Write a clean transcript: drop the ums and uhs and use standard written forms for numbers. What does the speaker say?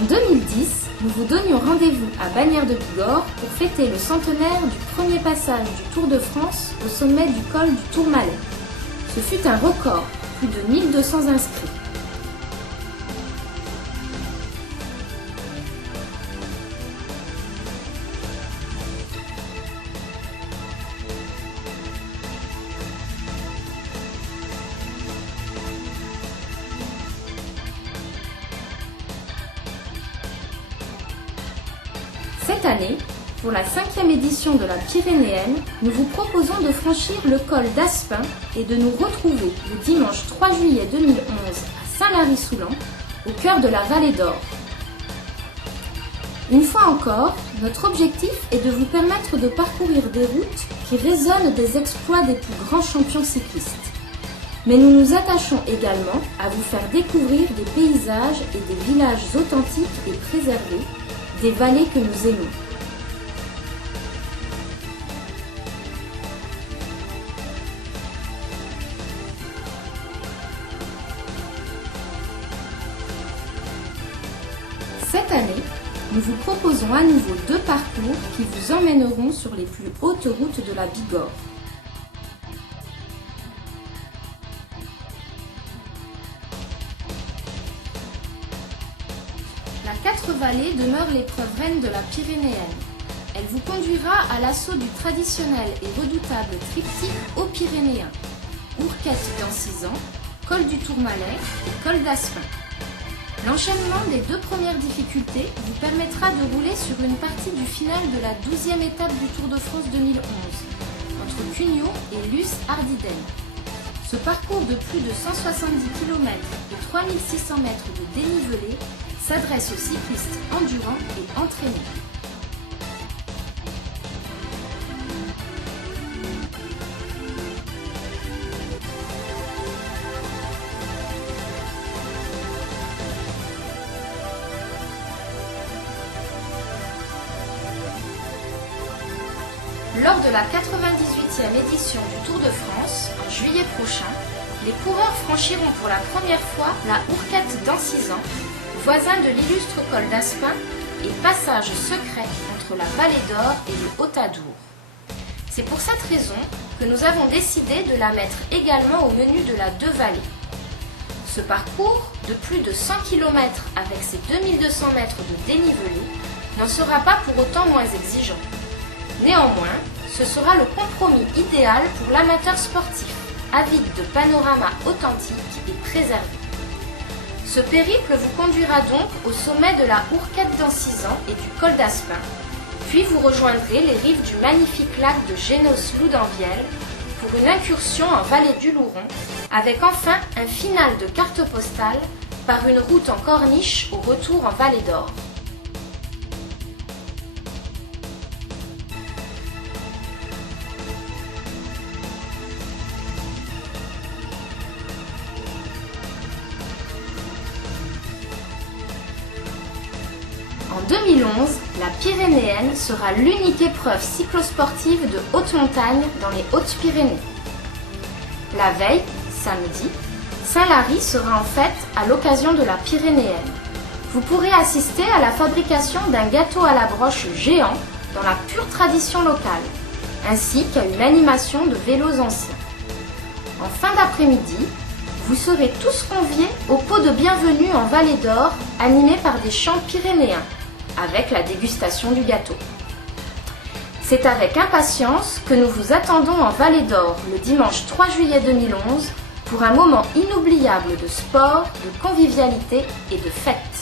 En 2010, nous vous donnions rendez-vous à Bagnères de Bigorre pour fêter le centenaire du premier passage du Tour de France au sommet du col du Tourmalet. Ce fut un record, plus de 1200 inscrits. Cette année, pour la 5e édition de la Pyrénéenne, nous vous proposons de franchir le col d'Aspin et de nous retrouver le dimanche 3 juillet 2011 à Saint-Lary-Soulan, au cœur de la Vallée d'Or. Une fois encore, notre objectif est de vous permettre de parcourir des routes qui résonnent des exploits des plus grands champions cyclistes. Mais nous nous attachons également à vous faire découvrir des paysages et des villages authentiques et préservés, des vallées que nous aimons. Cette année, nous vous proposons à nouveau 2 parcours qui vous emmèneront sur les plus hautes routes de la Bigorre. La 4 vallées demeure l'épreuve reine de la Pyrénéenne. Elle vous conduira à l'assaut du traditionnel et redoutable triptyque haut pyrénéen, Ourquette d'Ancizan, col du Tourmalet et col d'Aspin. L'enchaînement des 2 premières difficultés vous permettra de rouler sur une partie du final de la 12e étape du Tour de France 2011, entre Cugnaux et Luz-Ardiden. Ce parcours de plus de 170 km et 3600 mètres de dénivelé s'adresse aux cyclistes endurants et entraînés. Lors de la 98e édition du Tour de France, en juillet prochain, les coureurs franchiront pour la première fois la Ourquette d'Ancizan, voisin de l'illustre col d'Aspin et passage secret entre la Vallée d'Or et le Haut-Adour. C'est pour cette raison que nous avons décidé de la mettre également au menu de la 2 vallées. Ce parcours, de plus de 100 km avec ses 2200 mètres de dénivelé, n'en sera pas pour autant moins exigeant. Néanmoins, ce sera le compromis idéal pour l'amateur sportif, avide de panoramas authentiques et préservés. Ce périple vous conduira donc au sommet de la Ourquette d'Ancizan et du col d'Aspin, puis vous rejoindrez les rives du magnifique lac de Génos-Loudanvielle pour une incursion en vallée du Louron, avec enfin un final de carte postale par une route en corniche au retour en Vallée d'Or. En 2011, la Pyrénéenne sera l'unique épreuve cyclosportive de haute montagne dans les Hautes-Pyrénées. La veille, samedi, Saint-Lary sera en fête à l'occasion de la Pyrénéenne. Vous pourrez assister à la fabrication d'un gâteau à la broche géant dans la pure tradition locale, ainsi qu'à une animation de vélos anciens. En fin d'après-midi, vous serez tous conviés au pot de bienvenue en Vallée d'Or, animé par des chants pyrénéens, avec la dégustation du gâteau. C'est avec impatience que nous vous attendons en Vallée d'Or le dimanche 3 juillet 2011 pour un moment inoubliable de sport, de convivialité et de fête.